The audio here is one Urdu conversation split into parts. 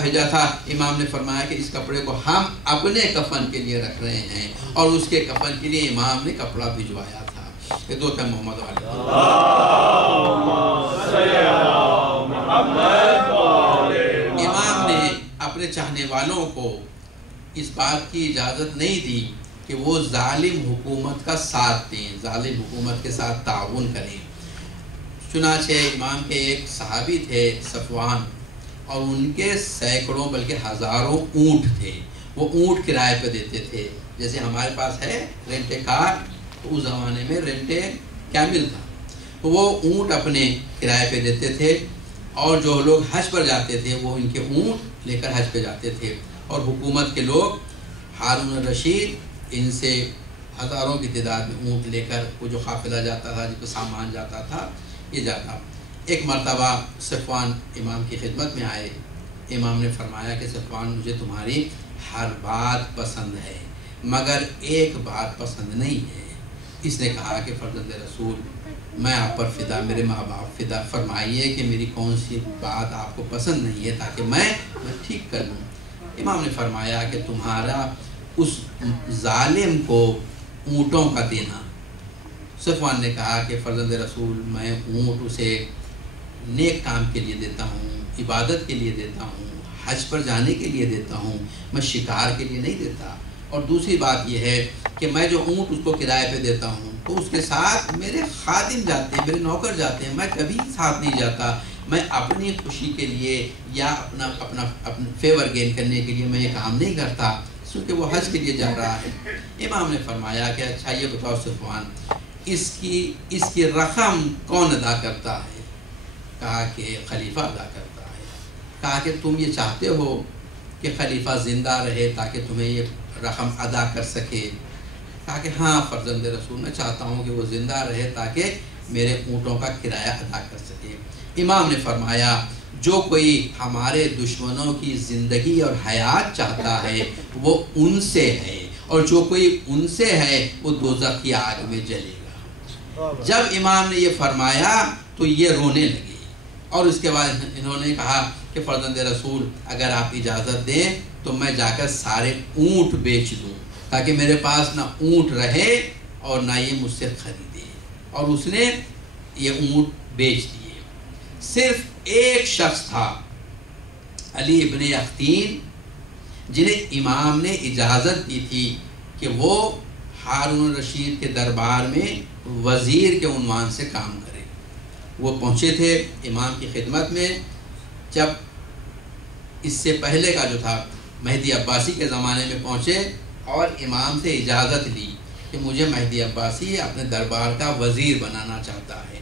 بھیجا تھا، امام نے فرمایا کہ اس کپڑے کو ہم اپنے کفن کے لیے رکھ رہے ہیں، اور اس کے کفن کے لیے امام نے کپڑا بھجوایا تھا۔ یہ دو تھے محمد علیہ امام نے اپنے چاہنے والوں کو اس بات کی اجازت نہیں دی کہ وہ ظالم حکومت کا ساتھ دیں، ظالم حکومت کے ساتھ تعاون کریں۔ چنانچہ امام کے ایک صحابی تھے صفوان، اور ان کے سینکڑوں بلکہ ہزاروں اونٹ تھے، وہ اونٹ کرائے پہ دیتے تھے۔ جیسے ہمارے پاس ہے رینٹ کار، تو اس زمانے میں رینٹ کیمل تھا، تو وہ اونٹ اپنے کرائے پہ دیتے تھے، اور جو لوگ حج پر جاتے تھے وہ ان کے اونٹ لے کر حج پہ جاتے تھے، اور حکومت کے لوگ ہارون الرشید ان سے ہزاروں کی تعداد میں اونٹ لے کر وہ جو قافلہ جاتا تھا، جس پہ سامان جاتا تھا، یہ جاتا۔ ایک مرتبہ صفوان امام کی خدمت میں آئے، امام نے فرمایا کہ صفوان مجھے تمہاری ہر بات پسند ہے مگر ایک بات پسند نہیں ہے۔ اس نے کہا کہ فرزند رسول میں آپ پر فدا، میرے ماں باپ فدا، فرمائیے کہ میری کون سی بات آپ کو پسند نہیں ہے تاکہ میں ٹھیک کر لوں۔ امام نے فرمایا کہ تمہارا اس ظالم کو اونٹوں کا دینا۔ صفوان نے کہا کہ فرزند رسول میں اونٹ اسے نیک کام کے لیے دیتا ہوں، عبادت کے لیے دیتا ہوں، حج پر جانے کے لیے دیتا ہوں، میں شکار کے لیے نہیں دیتا۔ اور دوسری بات یہ ہے کہ میں جو اونٹ اس کو کرائے پہ دیتا ہوں تو اس کے ساتھ میرے خادم جاتے ہیں، میرے نوکر جاتے ہیں، میں کبھی ساتھ نہیں جاتا۔ میں اپنی خوشی کے لیے یا اپنا فیور گین کرنے کے لیے میں یہ کام نہیں کرتا، کیونکہ وہ حج کے لیے جا رہا ہے۔ امام نے فرمایا کہ اچھا یہ بتاؤ صفوان، اس کی رقم کون ادا کرتا ہے؟ کہا کہ خلیفہ ادا کرتا ہے۔ کہا کہ تم یہ چاہتے ہو کہ خلیفہ زندہ رہے تاکہ تمہیں یہ رقم ادا کر سکے؟ کہا کہ ہاں فرزند رسول، میں چاہتا ہوں کہ وہ زندہ رہے تاکہ میرے اونٹوں کا کرایہ ادا کر سکے۔ امام نے فرمایا جو کوئی ہمارے دشمنوں کی زندگی اور حیات چاہتا ہے وہ ان سے ہے، اور جو کوئی ان سے ہے وہ دوزخ کی آگ میں جلے گا۔ جب امام نے یہ فرمایا تو یہ رونے لگے، اور اس کے بعد انہوں نے کہا کہ فرزند رسول اگر آپ اجازت دیں تو میں جا کر سارے اونٹ بیچ دوں تاکہ میرے پاس نہ اونٹ رہے اور نہ یہ مجھ سے خریدے۔ اور اس نے یہ اونٹ بیچ دیے۔ صرف ایک شخص تھا، علی ابن یقطین، جنہیں امام نے اجازت دی تھی کہ وہ ہارون الرشید کے دربار میں وزیر کے عنوان سے کام کرے۔ وہ پہنچے تھے امام کی خدمت میں، جب اس سے پہلے کا جو تھا مہدی عباسی کے زمانے میں پہنچے اور امام سے اجازت لی کہ مجھے مہدی عباسی اپنے دربار کا وزیر بنانا چاہتا ہے،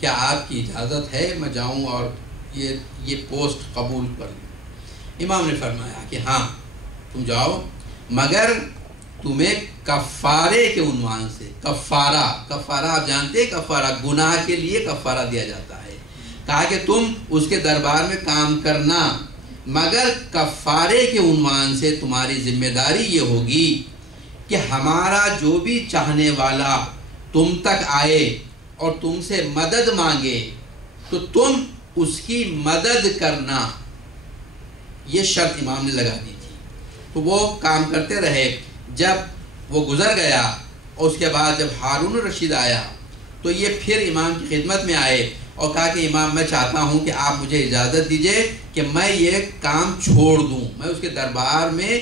کیا آپ کی اجازت ہے میں جاؤں اور یہ پوسٹ قبول کر لوں؟ امام نے فرمایا کہ ہاں تم جاؤ، مگر تمہیں کفارے کے عنوان سے، کفارہ آپ جانتے ہیں، کفارہ گناہ کے لیے کفارہ دیا جاتا ہے۔ کہا کہ تم اس کے دربار میں کام کرنا، مگر کفارے کے عنوان سے تمہاری ذمہ داری یہ ہوگی کہ ہمارا جو بھی چاہنے والا تم تک آئے اور تم سے مدد مانگے تو تم اس کی مدد کرنا۔ یہ شرط امام نے لگا دی تھی، تو وہ کام کرتے رہے۔ جب وہ گزر گیا اور اس کے بعد جب ہارون الرشید آیا تو یہ پھر امام کی خدمت میں آئے اور کہا کہ امام میں چاہتا ہوں کہ آپ مجھے اجازت دیجئے کہ میں یہ کام چھوڑ دوں، میں اس کے دربار میں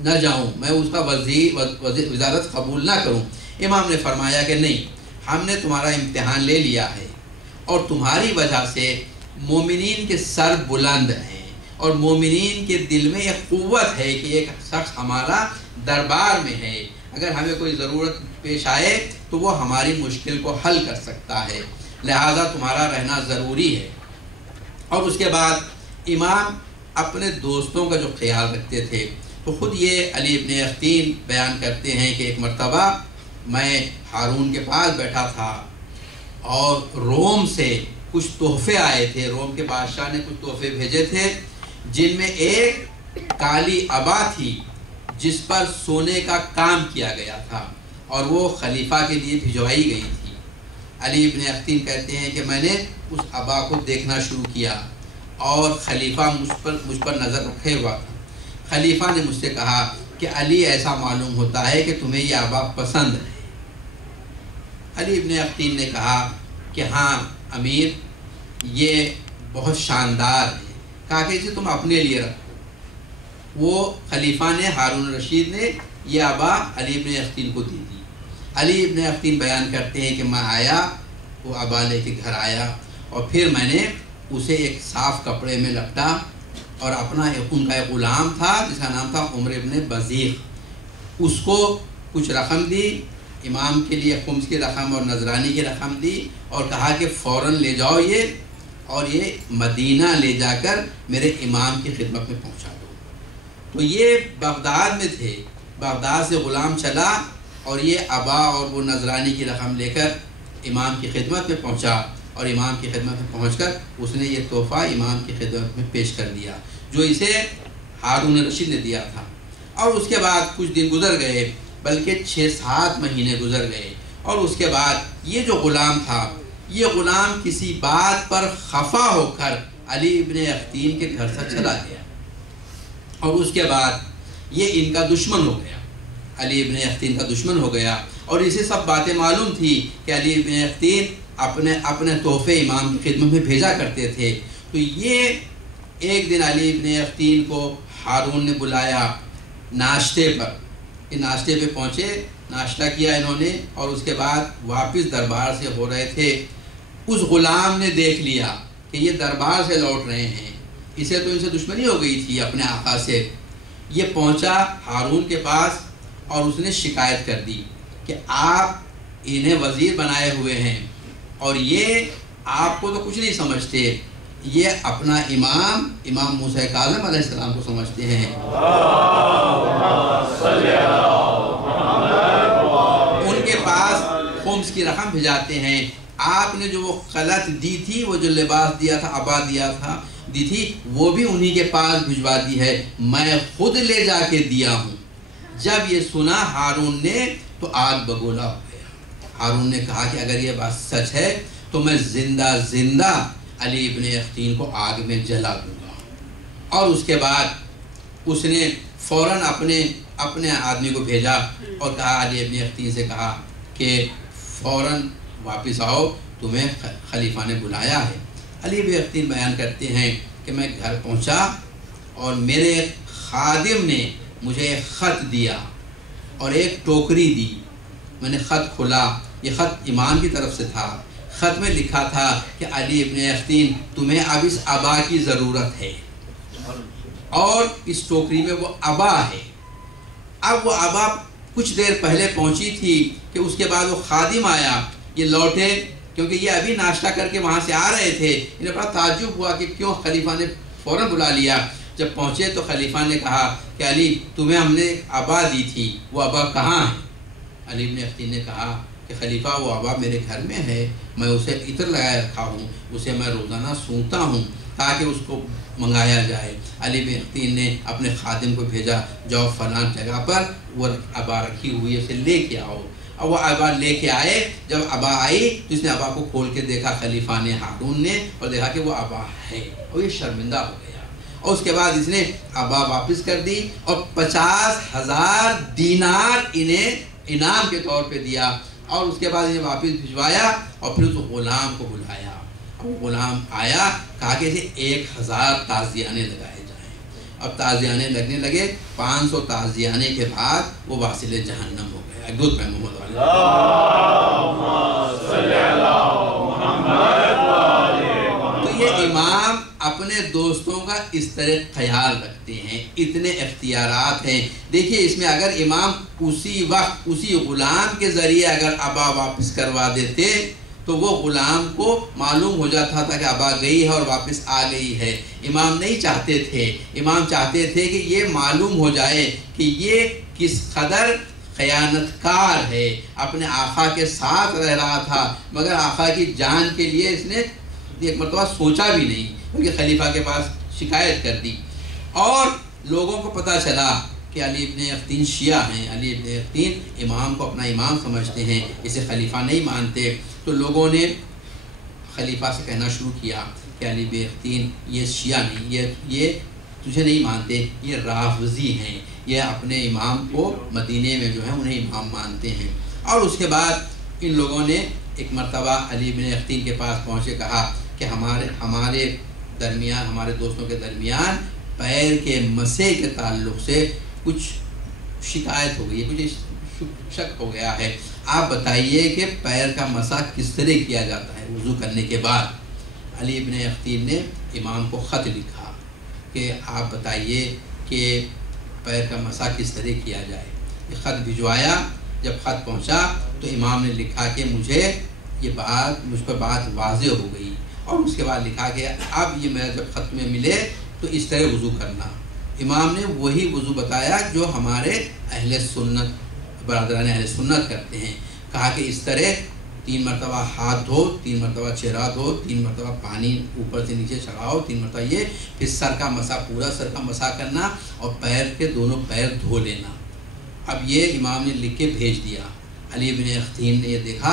نہ جاؤں، میں اس کا وزارت قبول نہ کروں۔ امام نے فرمایا کہ نہیں، ہم نے تمہارا امتحان لے لیا ہے اور تمہاری وجہ سے مومنین کے سر بلند ہیں اور مومنین کے دل میں ایک قوت ہے کہ ایک شخص ہمارا دربار میں ہے، اگر ہمیں کوئی ضرورت پیش آئے تو وہ ہماری مشکل کو حل کر سکتا ہے، لہذا تمہارا رہنا ضروری ہے۔ اور اس کے بعد امام اپنے دوستوں کا جو خیال رکھتے تھے، تو خود یہ علی ابن یقطین بیان کرتے ہیں کہ ایک مرتبہ میں ہارون کے پاس بیٹھا تھا اور روم سے کچھ تحفے آئے تھے، روم کے بادشاہ نے کچھ تحفے بھیجے تھے جن میں ایک کالی عبا تھی جس پر سونے کا کام کیا گیا تھا اور وہ خلیفہ کے لیے بھجوائی گئی تھی۔ علی ابن یقطین کہتے ہیں کہ میں نے اس عبا کو دیکھنا شروع کیا اور خلیفہ مجھ پر نظر رکھے ہوا تھا. خلیفہ نے مجھ سے کہا کہ علی ایسا معلوم ہوتا ہے کہ تمہیں یہ آبا پسند ہے. علی ابن اختین نے کہا کہ ہاں امیر یہ بہت شاندار ہے. کہا کہ اسے تم اپنے لیے رکھو. وہ خلیفہ نے ہارون رشید نے یہ آبا علی ابن اختین کو دی تھی. علی ابن اختین بیان کرتے ہیں کہ میں آیا, وہ آبا لے کے گھر آیا اور پھر میں نے اسے ایک صاف کپڑے میں لپٹا اور ان کا ایک غلام تھا جس کا نام تھا عمر ابن بزیغ, اس کو کچھ رقم دی, امام کے لیے خمس کی رقم اور نذرانی کی رقم دی اور کہا کہ فوراً لے جاؤ یہ اور یہ مدینہ لے جا کر میرے امام کی خدمت میں پہنچا دو. تو یہ بغداد میں تھے, بغداد سے غلام چلا اور یہ آبا اور وہ نذرانی کی رقم لے کر امام کی خدمت میں پہنچا اور امام کی خدمت میں پہنچ کر اس نے یہ تحفہ امام کی خدمت میں پیش کر دیا جو اسے ہارون رشید نے دیا تھا. اور اس کے بعد کچھ دن گزر گئے, بلکہ 6-7 مہینے گزر گئے, اور اس کے بعد یہ جو غلام تھا یہ غلام کسی بات پر خفا ہو کر علی ابن اختین کے گھر سے چلا گیا اور اس کے بعد یہ ان کا دشمن ہو گیا, علی ابن اختین کا دشمن ہو گیا. اور اسے سب باتیں معلوم تھی کہ علی ابن اختین اپنے تحفے امام کی خدمت میں بھیجا کرتے تھے. تو یہ ایک دن علی ابن اختین کو ہارون نے بلایا ناشتے پر. یہ ناشتے پہ پہنچے, ناشتہ کیا انہوں نے اور اس کے بعد واپس دربار سے ہو رہے تھے. اس غلام نے دیکھ لیا کہ یہ دربار سے لوٹ رہے ہیں, اسے تو ان سے دشمنی ہو گئی تھی اپنے آقا سے. یہ پہنچا ہارون کے پاس اور اس نے شکایت کر دی کہ آپ انہیں وزیر بنائے ہوئے ہیں اور یہ آپ کو تو کچھ نہیں سمجھتے, یہ اپنا امام موسیٰ کاظم علیہ السلام کو سمجھتے ہیں. ان کے پاس خمس کی رقم بھیجاتے ہیں. آپ نے جو وہ غلط دی تھی, وہ جو لباس دیا تھا, عبا دی تھی, وہ بھی انہی کے پاس بھجوا دی ہے, میں خود لے جا کے دیا ہوں. جب یہ سنا ہارون نے تو آگ بگولا ہو گیا. ہارون نے کہا کہ اگر یہ بات سچ ہے تو میں زندہ علی ابن اختین کو آگ میں جلا دوں گا. اور اس کے بعد اس نے فوراً اپنے آدمی کو بھیجا اور کہا, علی ابن اختین سے کہا کہ فوراً واپس آؤ, تمہیں خلیفہ نے بلایا ہے. علی ابن اختین بیان کرتے ہیں کہ میں گھر پہنچا اور میرے خادم نے مجھے ایک خط دیا اور ایک ٹوکری دی. میں نے خط کھولا, یہ خط امام کی طرف سے تھا. خط میں لکھا تھا کہ علی ابن اختین تمہیں اب اس عبا کی ضرورت ہے, اور اس ٹوکری میں وہ عبا ہے. اب وہ عبا کچھ دیر پہلے پہنچی تھی کہ اس کے بعد وہ خادم آیا, یہ لوٹے کیونکہ یہ ابھی ناشتہ کر کے وہاں سے آ رہے تھے. انہیں بڑا تعجب ہوا کہ کیوں خلیفہ نے فوراً بلا لیا. جب پہنچے تو خلیفہ نے کہا کہ علی تمہیں ہم نے عبا دی تھی, وہ عبا کہاں ہے؟ علی ابن اختین نے کہا کہ خلیفہ وہ عبا میرے گھر میں ہے, میں اسے عطر لگائے رکھا ہوں, اسے میں روزانہ سونگتا ہوں تاکہ اس کو منگایا جائے. علی بن اختین نے اپنے خادم کو بھیجا, جاؤ فلاں جگہ پر وہ عبا رکھی ہوئی ہے, اسے لے کے آؤ. اور وہ عبا لے کے آئے. جب عبا آئی تو اس نے عبا کو کھول کے دیکھا خلیفہ نے, ہارون نے, اور دیکھا کہ وہ عبا ہے, اور یہ شرمندہ ہو گیا. اور اس کے بعد اس نے عبا واپس کر دی اور 50,000 دینار انہیں انعام کے طور پہ دیا. اور اس کے بعد انہیں واپس بھجوایا اور پھر اس غلام کو بلایا. وہ غلام آیا, کہا کہ اسے 1000 تازیانے لگائے جائیں. اب تازیانے لگنے لگے. 500 تازیانے کے بعد وہ واصل جہنم ہو گیا. دودھ پہ محمد والے تو یہ امام اپنے دوستوں کا اس طرح خیال رکھتے ہیں, اتنے اختیارات ہیں. دیکھیے اس میں اگر امام اسی وقت اسی غلام کے ذریعے اگر عبا واپس کروا دیتے تو وہ غلام کو معلوم ہو جاتا تھا کہ عبا گئی ہے اور واپس آ گئی ہے. امام نہیں چاہتے تھے, امام چاہتے تھے کہ یہ معلوم ہو جائے کہ یہ کس قدر خیانت کار ہے. اپنے آقا کے ساتھ رہ رہا تھا مگر آقا کی جان کے لیے اس نے ایک مرتبہ سوچا بھی نہیں, کیونکہ خلیفہ کے پاس شکایت کر دی. اور لوگوں کو پتہ چلا کہ علی ابن اختین شیعہ ہیں, علی ابن اختین امام کو اپنا امام سمجھتے ہیں, اسے خلیفہ نہیں مانتے. تو لوگوں نے خلیفہ سے کہنا شروع کیا کہ علی بن اختین یہ شیعہ نہیں، یہ تجھے نہیں مانتے، یہ رافضی ہیں، یہ اپنے امام کو مدینے میں جو ہے انہیں امام مانتے ہیں۔ اور اس کے بعد ان لوگوں نے ایک مرتبہ علی بن اختین کے پاس پہنچے، کہا کہ ہمارے درمیان، ہمارے دوستوں کے درمیان پیر کے مسح کے تعلق سے کچھ شکایت ہو گئی ہے، کچھ شک ہو گیا ہے، آپ بتائیے کہ پیر کا مسح کس طرح کیا جاتا ہے وضو کرنے کے بعد۔ علی بن اختین نے امام کو خط لکھا کہ آپ بتائیے کہ پیر کا مسح کس طرح کیا جائے۔ یہ خط بھجوایا، جب خط پہنچا تو امام نے لکھا کہ مجھ پر بات واضح ہو گئی، اور اس کے بعد لکھا کہ اب یہ میرا جب خط میں ملے تو اس طرح وضو کرنا۔ امام نے وہی وضو بتایا جو ہمارے اہل سنت، برادران اہل سنت کرتے ہیں۔ کہا کہ اس طرح 3 مرتبہ ہاتھ دھو، 3 مرتبہ چہرہ دھو، 3 مرتبہ پانی اوپر سے نیچے چڑھاؤ، 3 مرتبہ یہ، پھر سر کا مسح، پورا سر کا مسح کرنا، اور پیر کے دونوں پیر دھو لینا۔ اب یہ امام نے لکھ کے بھیج دیا۔ علی بن اختین نے یہ دیکھا،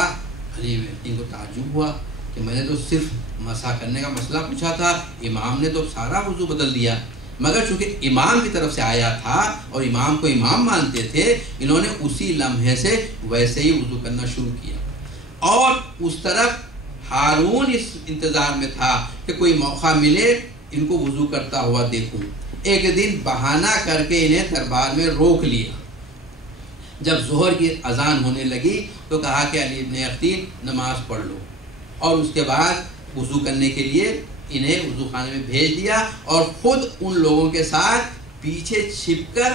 علی بن اختین کو تعجب ہوا کہ میں نے تو صرف مسح کرنے کا مسئلہ پوچھا تھا، امام نے تو سارا وضو بدل دیا۔ مگر چونکہ امام کی طرف سے آیا تھا اور امام کو امام مانتے تھے، انہوں نے اسی لمحے سے ویسے ہی وضو کرنا شروع کیا۔ اور اس طرف ہارون اس انتظار میں تھا کہ کوئی موقع ملے ان کو وضو کرتا ہوا دیکھوں۔ ایک دن بہانہ کر کے انہیں دربار میں روک لیا۔ جب ظہر کی اذان ہونے لگی تو کہا کہ علی بن اختین نماز پڑھ لو، اور اس کے بعد وضو کرنے کے لیے انہیں وضو خانے میں بھیج دیا، اور خود ان لوگوں کے ساتھ پیچھے چھپ کر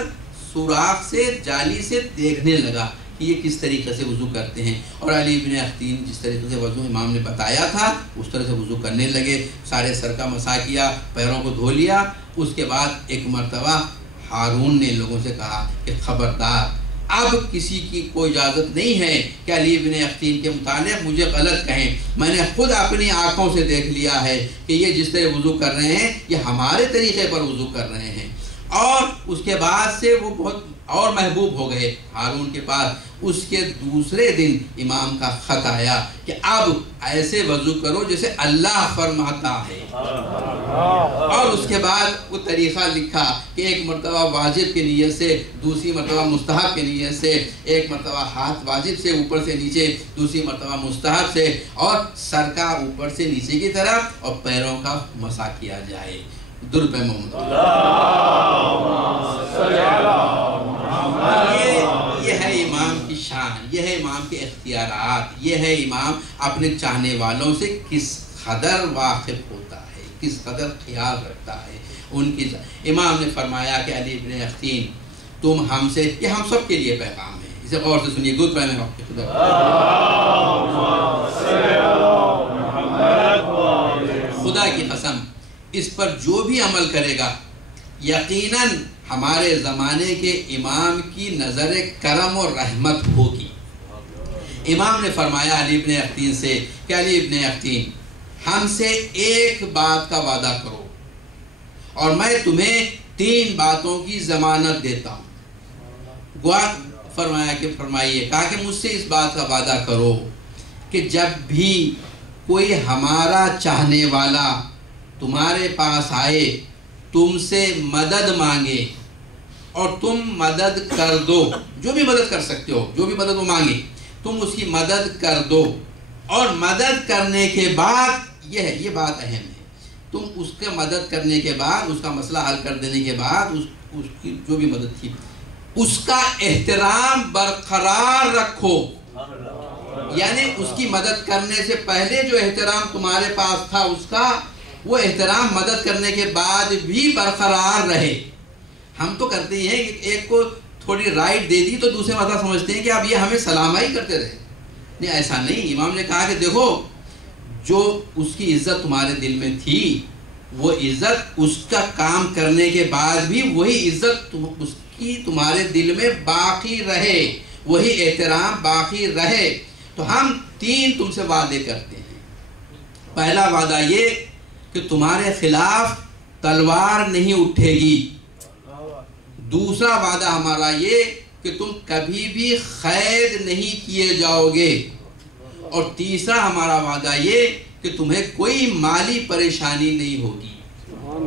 سوراخ سے، جالی سے دیکھنے لگا کہ یہ کس طریقے سے وضو کرتے ہیں۔ اور علی بن اختین جس طریقے سے وضو امام نے بتایا تھا اس طرح سے وضو کرنے لگے، سارے سر کا مسح کیا، پیروں کو دھو لیا۔ اس کے بعد ایک مرتبہ ہارون نے لوگوں سے کہا کہ خبردار، اب کسی کی کوئی اجازت نہیں ہے کہ علی بن اختین کے متعلق مجھے غلط کہیں، میں نے خود اپنی آنکھوں سے دیکھ لیا ہے کہ یہ جس طرح وضو کر رہے ہیں یہ ہمارے طریقے پر وضو کر رہے ہیں۔ اور اس کے بعد سے وہ بہت اور محبوب ہو گئے ہارون کے پاس۔ اس کے دوسرے دن امام کا خط آیا کہ اب ایسے وضو کرو جیسے اللہ فرماتا ہے، اور اس کے بعد وہ طریقہ لکھا کہ ایک مرتبہ واجب کی نیت سے، دوسری مرتبہ مستحب کی نیت سے، ایک مرتبہ ہاتھ واجب سے اوپر سے نیچے، دوسری مرتبہ مستحب سے، اور سر کا اوپر سے نیچے کی طرف، اور پیروں کا مسح کیا جائے۔ درود پہ محمد۔ یہ ہے امام کی شان، یہ ہے امام کے اختیارات، یہ ہے امام اپنے چاہنے والوں سے کس قدر واقف ہوتا ہے، کس قدر خیال رکھتا ہے ان کی۔ امام نے فرمایا کہ علی بن اختین تم ہم سے، یہ ہم سب کے لیے پیغام ہے، اسے غور سے سنیے۔ دودھ پہ میں خدا کی قسم، اس پر جو بھی عمل کرے گا یقیناً ہمارے زمانے کے امام کی نظر کرم اور رحمت ہوگی۔ امام نے فرمایا علی بن اختین سے کہ علی بن اختین ہم سے ایک بات کا وعدہ کرو اور میں تمہیں 3 باتوں کی ضمانت دیتا ہوں۔ فرمائیے، کہا کہ مجھ سے اس بات کا وعدہ کرو کہ جب بھی کوئی ہمارا چاہنے والا تمہارے پاس آئے، تم سے مدد مانگے اور تم مدد کر دو، جو بھی مدد کر سکتے ہو، جو بھی مدد وہ مانگے تم اس کی مدد کر دو، اور مدد کرنے کے بعد یہ بات اہم ہے، تم اس کے مدد کرنے کے بعد، اس کا مسئلہ حل کر دینے کے بعد اس کی جو بھی مدد تھی اس کا احترام برقرار رکھو۔ یعنی اس کی مدد کرنے سے پہلے جو احترام تمہارے پاس تھا اس کا وہ احترام مدد کرنے کے بعد بھی برقرار رہے۔ ہم تو کرتے ہی ہیں کہ ایک کو تھوڑی رائٹ دے دی تو دوسرے مطلب سمجھتے ہیں کہ اب یہ ہمیں سلام ہی کرتے رہے۔ نہیں، ایسا نہیں۔ امام نے کہا کہ دیکھو، جو اس کی عزت تمہارے دل میں تھی وہ عزت اس کا کام کرنے کے بعد بھی وہی عزت اس کی تمہارے دل میں باقی رہے، وہی احترام باقی رہے۔ تو ہم 3 تم سے وعدے کرتے ہیں۔ پہلا وعدہ یہ کہ تمہارے خلاف تلوار نہیں اٹھے گی۔ دوسرا وعدہ ہمارا یہ کہ تم کبھی بھی قید نہیں کیے جاؤ گے۔ اور تیسرا ہمارا وعدہ یہ کہ تمہیں کوئی مالی پریشانی نہیں ہوگی۔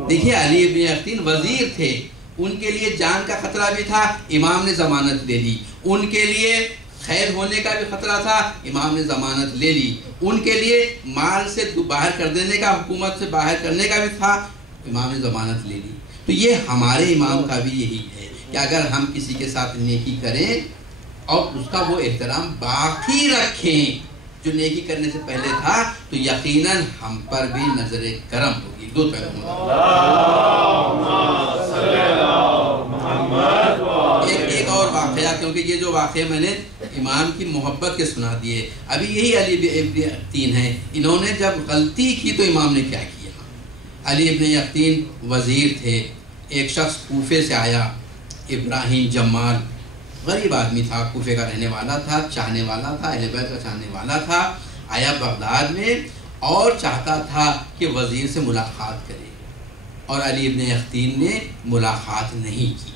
دیکھیے علی ابن یقطین وزیر تھے، ان کے لیے جان کا خطرہ بھی تھا، امام نے ضمانت لے لی۔ ان کے لیے قید ہونے کا بھی خطرہ تھا، امام نے ضمانت لے لی۔ ان کے لیے مال سے باہر کر دینے کا، حکومت سے باہر کرنے کا بھی تھا، امام نے ضمانت لے لی۔ تو یہ ہمارے امام کا بھی یہی ہے کہ اگر ہم کسی کے ساتھ نیکی کریں اور اس کا وہ احترام باقی رکھیں جو نیکی کرنے سے پہلے تھا، تو یقیناً ہم پر بھی نظر کرم ہوگی۔ دو ایک اور واقعہ، کیونکہ یہ جو واقعہ میں نے امام کی محبت کے سنا دیے، ابھی یہی علی ابن یقطین ہیں۔ انہوں نے جب غلطی کی تو امام نے کیا کیا؟ علی ابن یقطین وزیر تھے، ایک شخص کوفے سے آیا، ابراہیم جمال، غریب آدمی تھا، کوفے کا رہنے والا تھا، چاہنے والا تھا، اہل بیت کا چاہنے والا تھا، آیا بغداد میں اور چاہتا تھا کہ وزیر سے ملاقات کرے، اور علی ابن یقطین نے ملاقات نہیں کی۔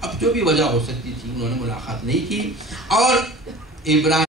اب جو بھی وجہ ہو سکتی تھی، انہوں نے ملاقات نہیں کی، اور ابراہیم